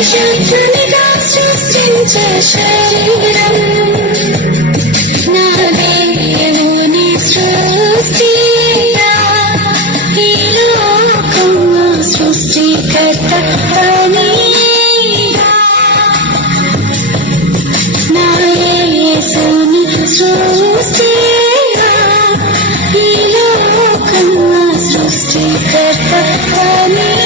శుద్ధునిగా సృష్టించే శరీరం నా దేవుని సృష్టి ఈ లోకము సృష్టికర్త నీగా నా యేసుని సృష్టి ఈ లోకము సృష్టికర్త నీగా